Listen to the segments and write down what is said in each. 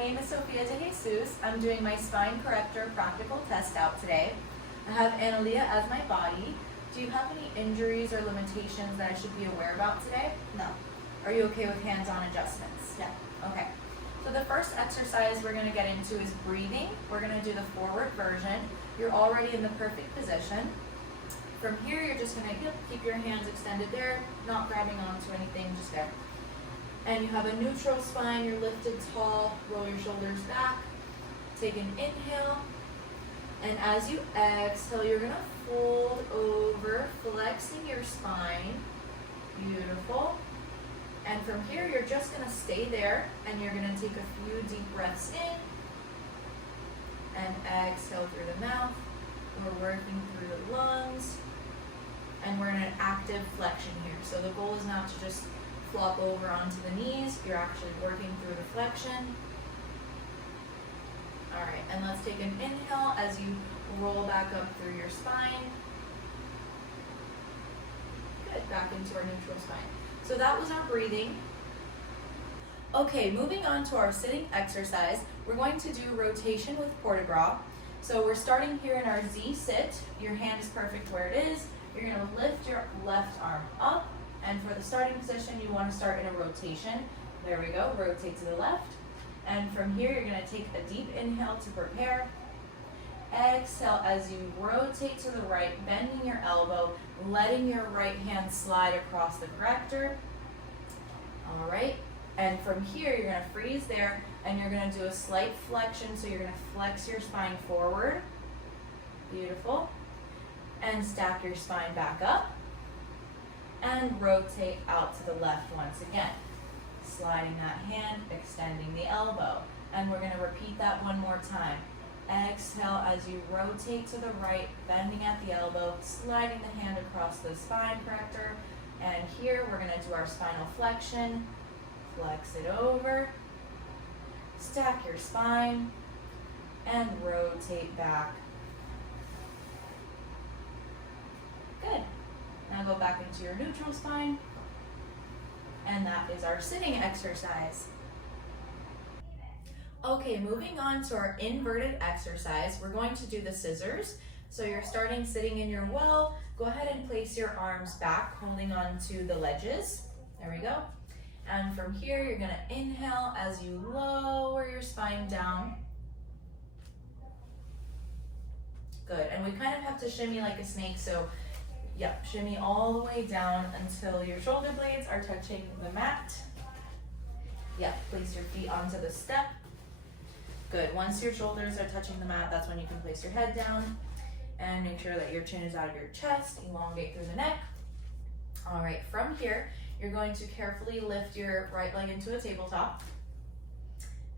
name is SophiaDeJesus. I'm doing my spine corrector practical test out today. I have Analia as my body. Do you have any injuries or limitations that I should be aware about today? No. Are you okay with hands-on adjustments? Yeah. Okay. So the first exercise we're going to get into is breathing. We're going to do the forward version. You're already in the perfect position. From here, you're just going to keep your hands extended there, not grabbing onto anything, just there. And you have a neutral spine, you're lifted tall, roll your shoulders back, take an inhale, and as you exhale, you're gonna fold over, flexing your spine, beautiful. And from here, you're just gonna stay there, and you're gonna take a few deep breaths in, and exhale through the mouth. We're working through the lungs, and we're in an active flexion here. So the goal is not to just flop over onto the knees. You're actually working through the flexion. All right, and let's take an inhale as you roll back up through your spine. Good, back into our neutral spine. So that was our breathing. Okay, moving on to our sitting exercise. We're going to do rotation with port de gras. So we're starting here in our Z sit. Your hand is perfect where it is. You're gonna lift your left arm up. And for the starting position, you want to start in a rotation. There we go, rotate to the left. And from here, you're going to take a deep inhale to prepare. Exhale as you rotate to the right, bending your elbow, letting your right hand slide across the corrector. All right, and from here, you're going to freeze there, and you're going to do a slight flexion, so you're going to flex your spine forward. Beautiful. And stack your spine back up. And rotate out to the left once again. Sliding that hand, extending the elbow. And we're going to repeat that one more time. Exhale as you rotate to the right, bending at the elbow, sliding the hand across the spine corrector. And here we're going to do our spinal flexion. Flex it over. Stack your spine. And rotate back. Good. Now go back into your neutral spine, and that is our sitting exercise. Okay, moving on to our inverted exercise, we're going to do the scissors. So you're starting sitting in your well. Go ahead and place your arms back, holding on to the ledges. There we go. And from here, you're gonna inhale as you lower your spine down. Good, and we kind of have to shimmy like a snake, so yep, shimmy all the way down until your shoulder blades are touching the mat. Yep, place your feet onto the step. Good, once your shoulders are touching the mat, that's when you can place your head down and make sure that your chin is out of your chest, elongate through the neck. All right, from here, you're going to carefully lift your right leg into a tabletop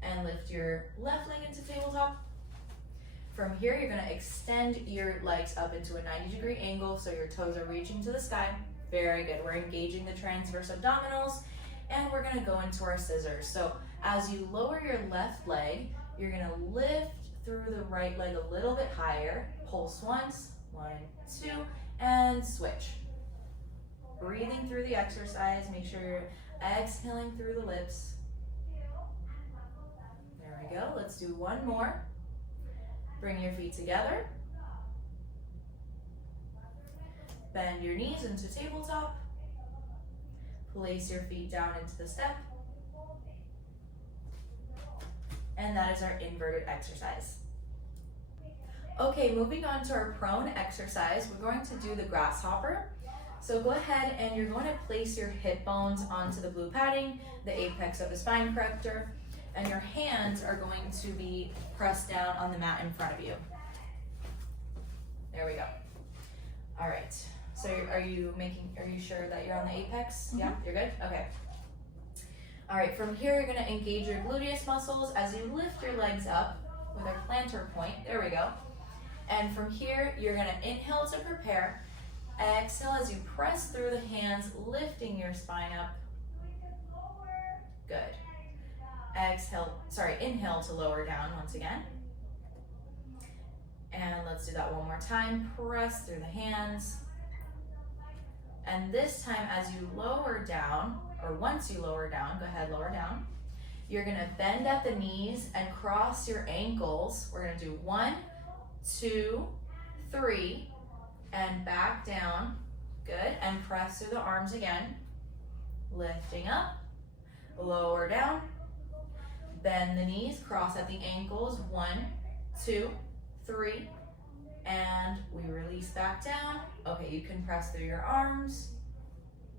and lift your left leg into tabletop. From here, you're gonna extend your legs up into a 90-degree angle so your toes are reaching to the sky. Very good, we're engaging the transverse abdominals, and we're gonna go into our scissors. So as you lower your left leg, you're gonna lift through the right leg a little bit higher. Pulse once, 1, 2, and switch. Breathing through the exercise, make sure you're exhaling through the lips. There we go, let's do one more. Bring your feet together. Bend your knees into tabletop. Place your feet down into the step. And that is our inverted exercise. Okay, moving on to our prone exercise, we're going to do the grasshopper. So go ahead and you're going to place your hip bones onto the blue padding, the apex of the spine corrector, and your hands are going to be pressed down on the mat in front of you. There we go. All right, so are you sure that you're on the apex? Mm-hmm. Yeah, you're good? Okay. All right, from here, you're gonna engage your gluteus muscles as you lift your legs up with a plantar point. There we go. And from here, you're gonna inhale to prepare. Exhale as you press through the hands, lifting your spine up. Good. Inhale to lower down once again. And let's do that one more time. Press through the hands. And this time as you lower down, or once you lower down, go ahead, lower down. You're gonna bend at the knees and cross your ankles. We're gonna do 1, 2, 3, and back down. Good, and press through the arms again. Lifting up, lower down, bend the knees, cross at the ankles. 1, 2, 3, and we release back down. Okay, you can press through your arms,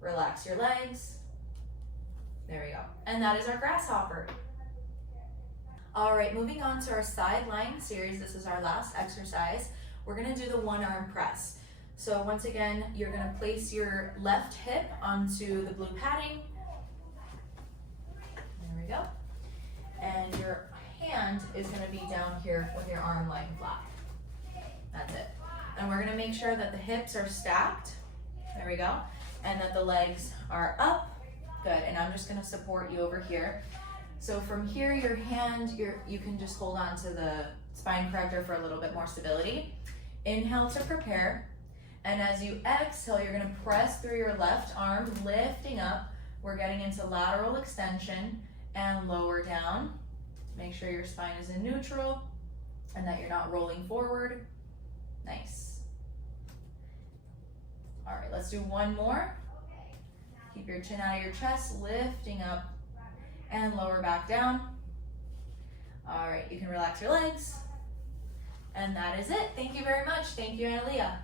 relax your legs. There we go. And that is our grasshopper. All right, moving on to our side lying series. This is our last exercise. We're gonna do the one arm press. So once again, you're gonna place your left hip onto the blue padding. There we go. And your hand is gonna be down here with your arm lying flat. That's it. And we're gonna make sure that the hips are stacked. There we go. And that the legs are up. Good, and I'm just gonna support you over here. So from here, your hand, you can just hold on to the spine corrector for a little bit more stability. Inhale to prepare. And as you exhale, you're gonna press through your left arm, lifting up. We're getting into lateral extension and lower down. Make sure your spine is in neutral and that you're not rolling forward. Nice. All right, let's do one more. Keep your chin out of your chest, lifting up and lower back down. All right, you can relax your legs. And that is it. Thank you very much. Thank you, Analia.